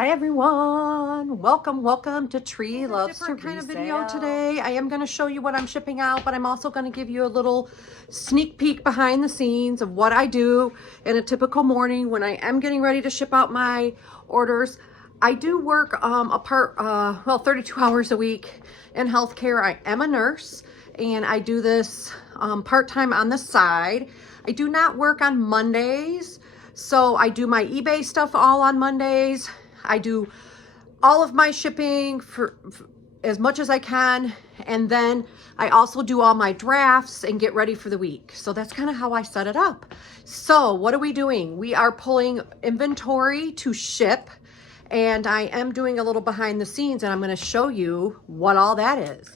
Hi everyone, welcome to Tree Loves to Resell. Kind of video today. I am going to show you what I'm shipping out, but I'm also going to give you a little sneak peek behind the scenes of what I do in a typical morning when I am getting ready to ship out my orders. I do work 32 hours a week in healthcare. I am a nurse and I do this part-time on the side. I do not work on Mondays, so I do my eBay stuff all on Mondays. I do all of my shipping for as much as I can, and then I also do all my drafts and get ready for the week. So that's kind of how I set it up. So what are we doing? We are pulling inventory to ship, and I am doing a little behind the scenes, and I'm going to show you what all that is.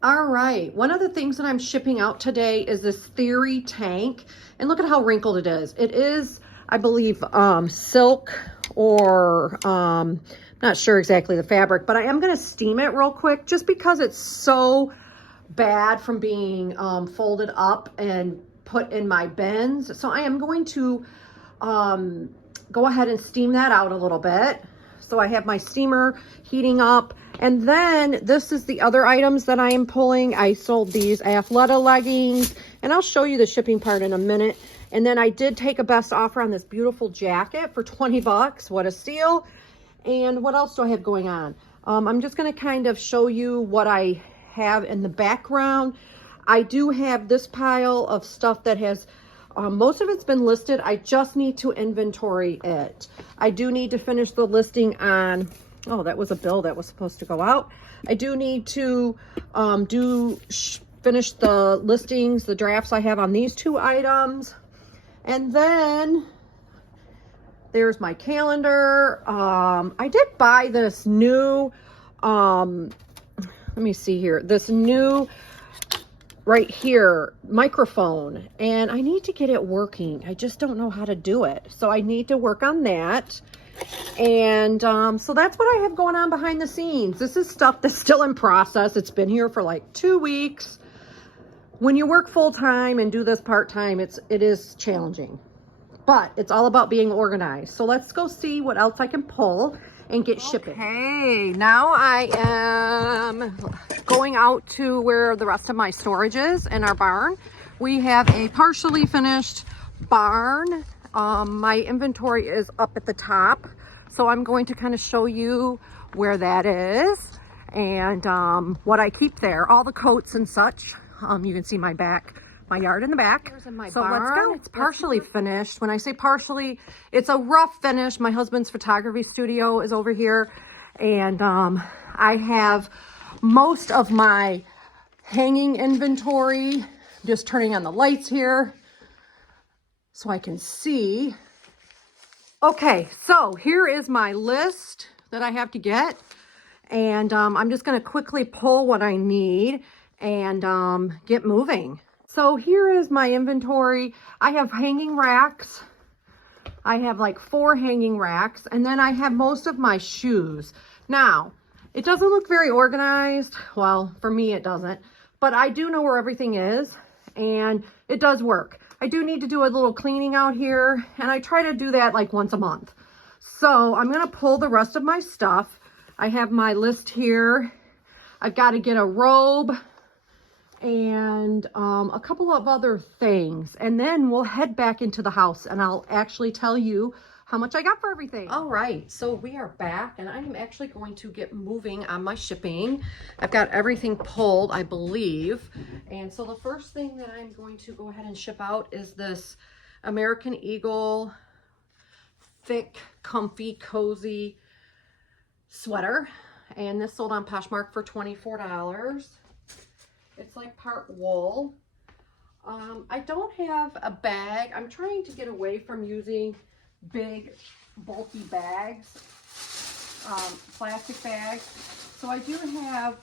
All right, one of the things that I'm shipping out today is this Theory tank, and look at how wrinkled it is. It is, I believe, silk, or not sure exactly the fabric, but I am going to steam it real quick just because it's so bad from being folded up and put in my bins. So I am going to go ahead and steam that out a little bit. So I have my steamer heating up, and then this is the other items that I am pulling. I sold these Athleta leggings, and I'll show you the shipping part in a minute. And then I did take a best offer on this beautiful jacket for 20 bucks. What a steal. And what else do I have going on? I'm just going to kind of show you what I have in the background. I do have this pile of stuff that has, most of it's been listed. I just need to inventory it. I do need to finish the listing on, oh, that was a bill that was supposed to go out. I do need to finish the listings, the drafts I have on these two items. And then there's my calendar. I did buy this new, let me see here, this new right here microphone, and I need to get it working. I just don't know how to do it. So I need to work on that. And so that's what I have going on behind the scenes. This is stuff that's still in process. It's been here for like 2 weeks. When you work full-time and do this part-time, it is challenging, but it's all about being organized. So let's go see what else I can pull and get shipping. Okay, now I am going out to where the rest of my storage is in our barn. We have a partially finished barn. My inventory is up at the top, so I'm going to kind of show you where that is and what I keep there, all the coats and such. You can see my yard in the back. Here's in my barn. Let's go. It's partially finished. When I say partially, it's a rough finish. My husband's photography studio is over here, and I have most of my hanging inventory. Just turning on the lights here so I can see. Okay, so here is my list that I have to get, and I'm just going to quickly pull what I need and get moving. So here is my inventory. I have hanging racks. I have like 4 hanging racks, and then I have most of my shoes. Now, it doesn't look very organized. Well, for me it doesn't, but I do know where everything is, and it does work. I do need to do a little cleaning out here, and I try to do that like once a month. So I'm gonna pull the rest of my stuff. I have my list here. I've got to get a robe and a couple of other things, and then we'll head back into the house and I'll actually tell you how much I got for everything. All right, so we are back, and I'm actually going to get moving on my shipping. I've got everything pulled, I believe, and so the first thing that I'm going to go ahead and ship out is this American Eagle thick, comfy, cozy sweater, and this sold on Poshmark for $24. It's like part wool. I don't have a bag. I'm trying to get away from using big, bulky bags, plastic bags. So I do have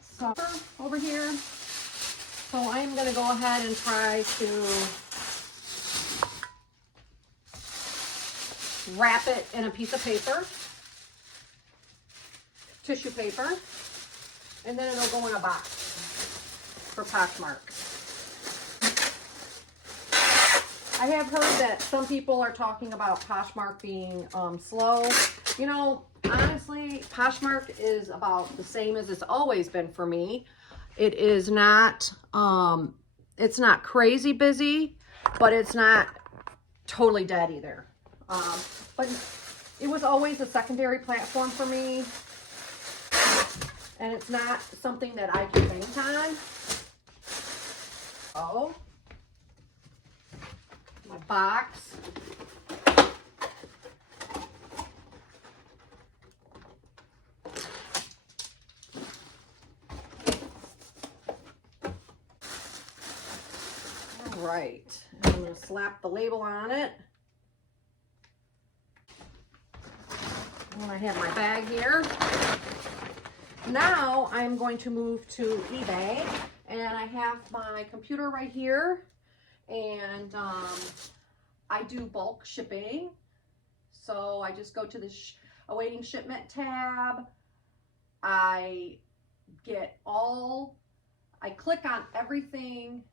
some over here. So I'm going to go ahead and try to wrap it in a piece of paper, tissue paper, and then it'll go in a box for Poshmark. I have heard that some people are talking about Poshmark being slow. You know, honestly, Poshmark is about the same as it's always been for me. It is not, it's not crazy busy, but it's not totally dead either. But it was always a secondary platform for me, and it's not something that I can bank on. Oh, my box. All right, I'm going to slap the label on it. And I have my bag here. Now I'm going to move to eBay, and I have my computer right here, and I do bulk shipping. So I just go to the awaiting shipment tab. I click on everything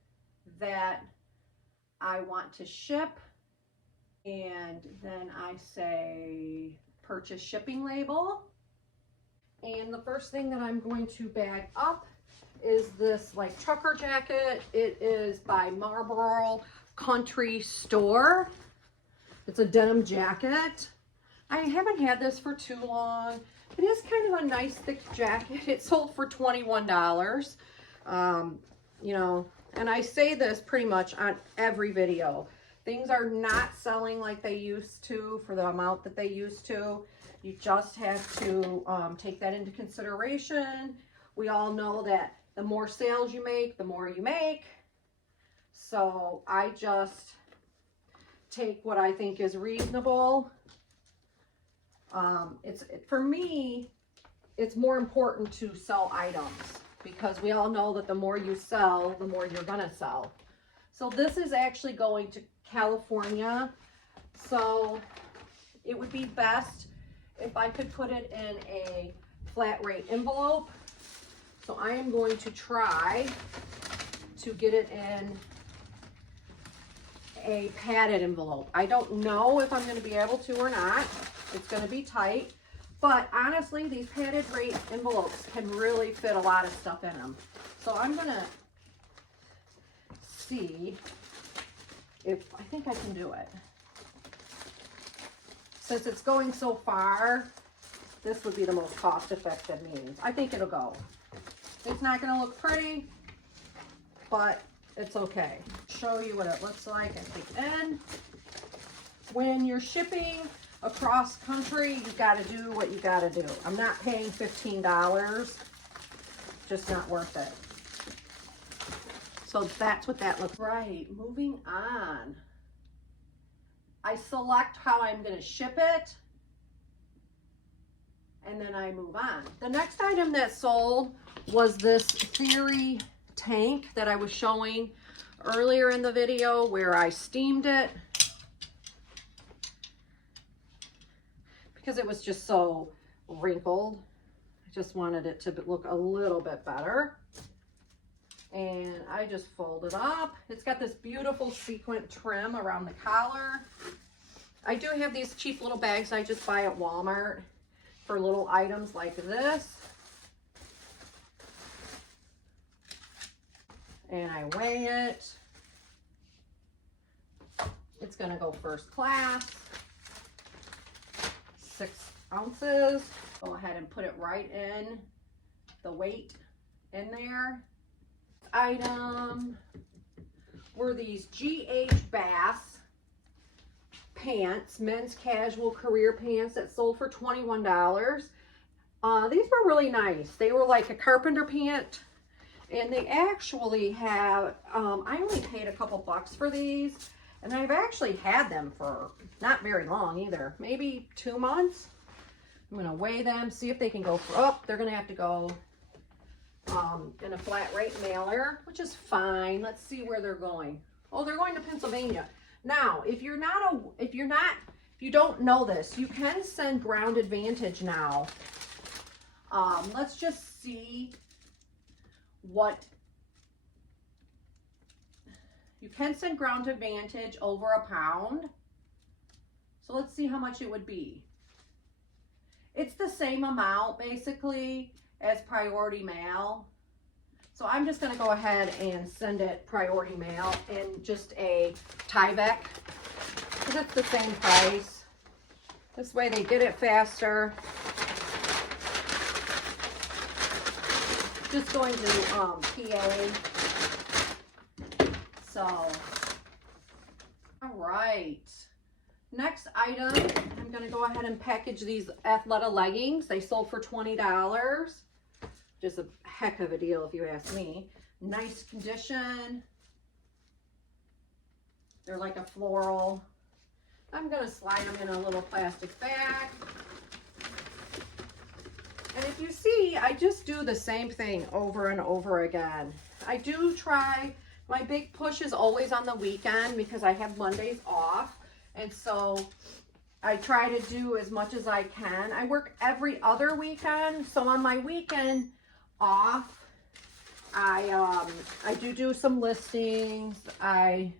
that I want to ship, and then I say purchase shipping label. And the first thing that I'm going to bag up is this like trucker jacket. It is by Marlboro Country Store. It's a denim jacket. I haven't had this for too long. It is kind of a nice thick jacket. It sold for $21. You know, and I say this pretty much on every video. Things are not selling like they used to for the amount that they used to. You just have to take that into consideration. We all know that the more sales you make, the more you make. So I just take what I think is reasonable. For me, it's more important to sell items, because we all know that the more you sell, the more you're gonna sell. So this is actually going to California. So it would be best if I could put it in a flat rate envelope. So I am going to try to get it in a padded envelope. I don't know if I'm going to be able to or not. It's going to be tight, but honestly, these padded rate envelopes can really fit a lot of stuff in them. So I'm going to see if I think I can do it. Since it's going so far, this would be the most cost-effective means. I think it'll go. It's not going to look pretty, but it's okay. Show you what it looks like at the end. When you're shipping across country, you got to do what you got to do. I'm not paying $15. Just not worth it. So that's what that looks like. Right, moving on. I select how I'm going to ship it, and then I move on. The next item that sold was this Theory tank that I was showing earlier in the video, where I steamed it because it was just so wrinkled. I just wanted it to look a little bit better. And I just fold it up. It's got this beautiful sequin trim around the collar. I do have these cheap little bags I just buy at Walmart for little items like this. And I weigh it. It's gonna go first class, 6 ounces. Go ahead and put it right in the weight in there. Item were these GH Bass pants, men's casual career pants that sold for $21. These were really nice. They were like a carpenter pant, and they actually have, I only paid a couple bucks for these, and I've actually had them for not very long either, maybe 2 months. I'm gonna weigh them, see if they can go for, oh, they're gonna have to go in a flat rate mailer, which is fine. Let's see where they're going. Oh, they're going to Pennsylvania. Now, if you don't know this, you can send Ground Advantage now. Let's just see what You can send Ground Advantage over £1. So let's see how much it would be. It's the same amount basically as priority mail. So I'm just going to go ahead and send it priority mail in just a Tyvek, because it's the same price. This way they get it faster. Just going to PA. So, all right. Next item, I'm going to go ahead and package these Athleta leggings. They sold for $20. Just a heck of a deal if you ask me. Nice condition. They're like a floral. I'm going to slide them in a little plastic bag. And if you see, I just do the same thing over and over again. I do try, my big push is always on the weekend because I have Mondays off. And so I try to do as much as I can. I work every other weekend. So on my weekend off, I do some listings. I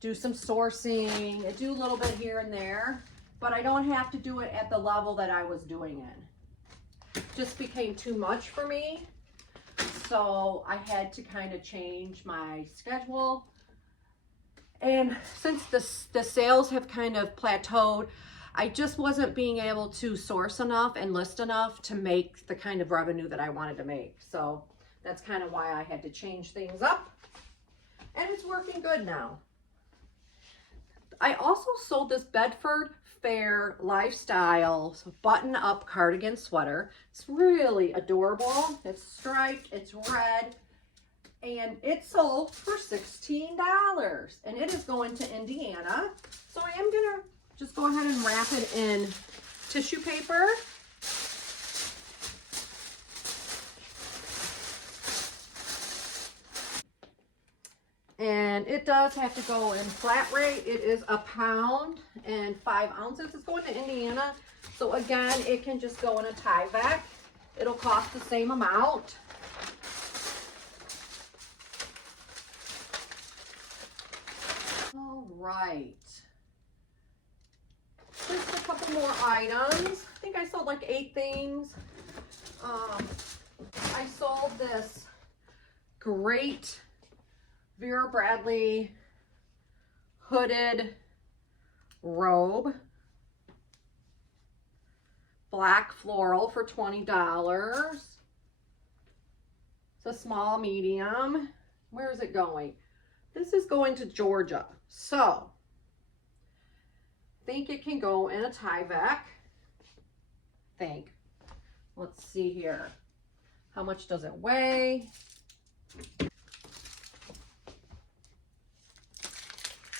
do some sourcing. I do a little bit here and there, but I don't have to do it at the level that I was doing it. Just became too much for me. So I had to kind of change my schedule. And since the sales have kind of plateaued, I just wasn't being able to source enough and list enough to make the kind of revenue that I wanted to make. So that's kind of why I had to change things up. And it's working good now. I also sold this Bedford Fair Lifestyle button-up cardigan sweater. It's really adorable. It's striped, it's red, and it sold for $16. And it is going to Indiana. So I am gonna just go ahead and wrap it in tissue paper. And it does have to go in flat rate. It is £1 and 5 ounces. It's going to Indiana. So again, it can just go in a Tyvek. It'll cost the same amount. All right. Just a couple more items. I think I sold like 8 things. I sold this great Vera Bradley hooded robe, black floral for $20. It's a small medium. Where is it going? This is going to Georgia. So I think it can go in a Tyvek. Let's see here. How much does it weigh?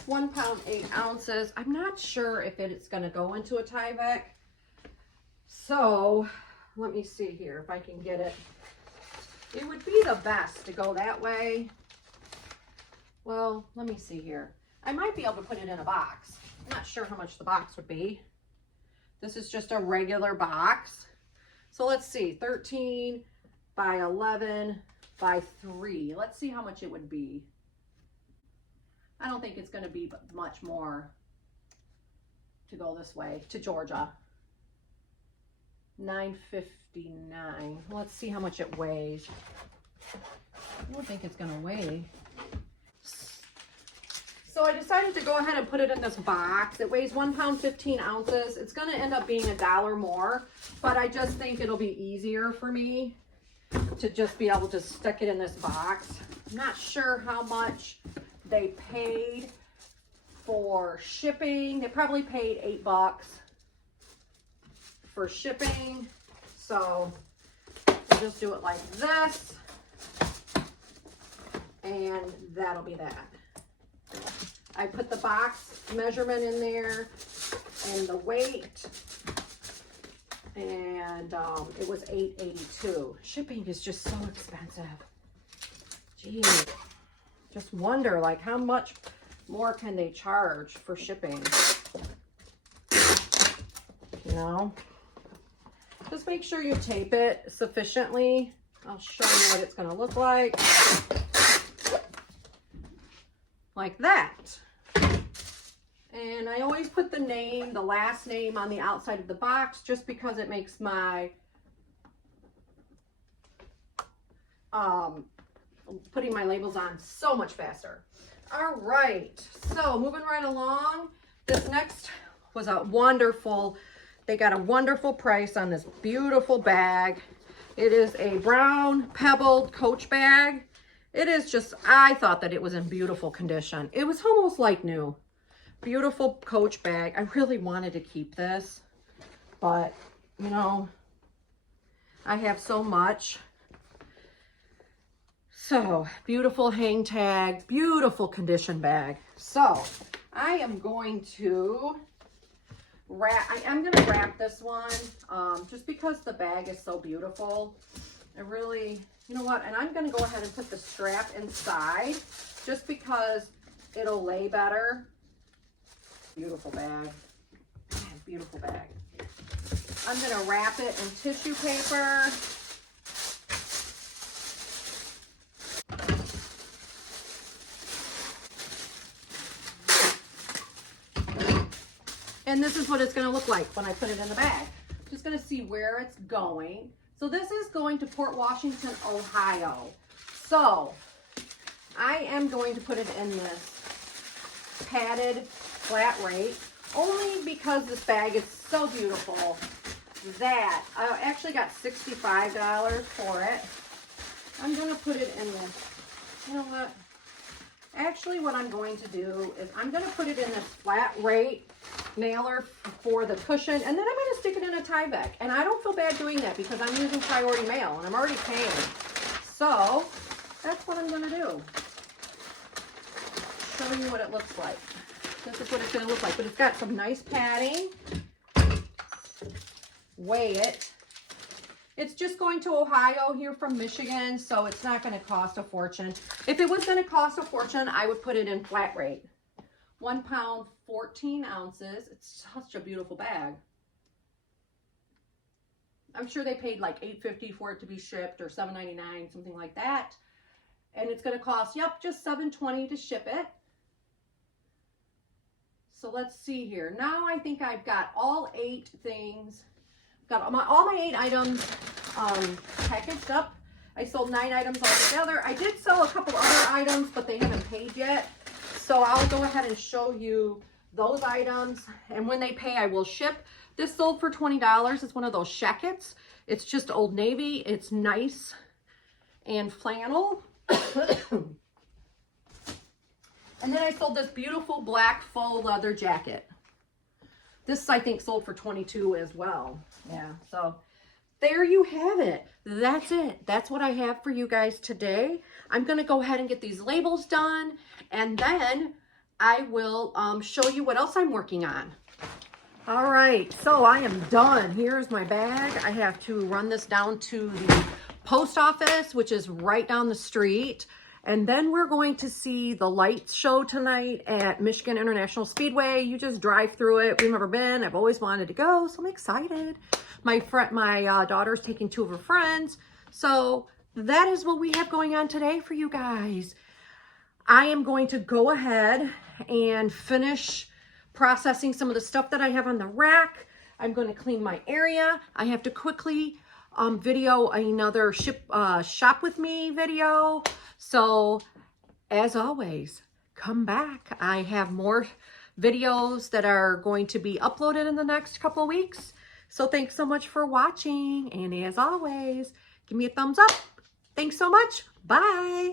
1 pound, 8 ounces. I'm not sure if it's going to go into a Tyvek. So let me see here if I can get it. It would be the best to go that way. Well, let me see here. I might be able to put it in a box. I'm not sure how much the box would be. This is just a regular box. So let's see, 13 by 11 by 3. Let's see how much it would be. I don't think it's going to be much more to go this way to Georgia. $9.59. Let's see how much it weighs. I don't think it's going to weigh. So I decided to go ahead and put it in this box. It weighs 1 pound, 15 ounces. It's going to end up being $1 more, but I just think it'll be easier for me to just be able to stick it in this box. I'm not sure how much they paid for shipping. They probably paid $8 for shipping. So we'll just do it like this. And that'll be that. I put the box measurement in there and the weight. And it was $8.82. Shipping is just so expensive. Geez. Just wonder, like, how much more can they charge for shipping? You know? Just make sure you tape it sufficiently. I'll show you what it's going to look like like that. And I always put the name, the last name on the outside of the box just because it makes my putting my labels on so much faster. All right, so moving right along, this next was a wonderful, they got a wonderful price on this beautiful bag. It is a brown pebbled Coach bag. It is just, I thought that it was in beautiful condition. It was almost like new. Beautiful Coach bag. I really wanted to keep this, but you know, I have so much. So, beautiful hang tag, beautiful condition bag. So, I am going to I'm going to wrap this one just because the bag is so beautiful. I really, you know what, and I'm going to go ahead and put the strap inside just because it'll lay better. Beautiful bag. Beautiful bag. I'm going to wrap it in tissue paper. And this is what it's going to look like when I put it in the bag. Just going to see where it's going. So this is going to Port Washington, Ohio. So I am going to put it in this padded flat rate only because this bag is so beautiful that I actually got $65 for it. I'm going to put it in this, you know what? Actually, what I'm going to do is I'm going to put it in this flat rate mailer for the cushion, and then I'm going to stick it in a tie back. And I don't feel bad doing that because I'm using priority mail and I'm already paying. So that's what I'm going to do. Show you what it looks like. This is what it's going to look like, but it's got some nice padding. Weigh it. It's just going to Ohio here from Michigan, so it's not going to cost a fortune. If it was going to cost a fortune, I would put it in flat rate. 1 pound, 14 ounces. It's such a beautiful bag. I'm sure they paid like $8.50 for it to be shipped or $7.99, something like that. And it's going to cost, yep, just $7.20 to ship it. So let's see here. Now I think I've got all 8 things. Got all my 8 items packaged up. I sold 9 items altogether. I did sell a couple other items, but they haven't paid yet. So I'll go ahead and show you those items. And when they pay, I will ship. This sold for $20. It's one of those shackets. It's just Old Navy. It's nice and flannel. And then I sold this beautiful black faux leather jacket. This, I think, sold for $22 as well. Yeah, so there you have it. That's it. That's what I have for you guys today. I'm going to go ahead and get these labels done, and then I will show you what else I'm working on. All right, so I am done. Here's my bag. I have to run this down to the post office, which is right down the street. And then we're going to see the lights show tonight at Michigan International Speedway. You just drive through it. We've never been. I've always wanted to go, so I'm excited. My daughter's taking 2 of her friends. So that is what we have going on today for you guys. I am going to go ahead and finish processing some of the stuff that I have on the rack. I'm going to clean my area. I have to quickly video another shop with me video. So as always, come back. I have more videos that are going to be uploaded in the next couple of weeks. So thanks so much for watching. And as always, give me a thumbs up. Thanks so much. Bye.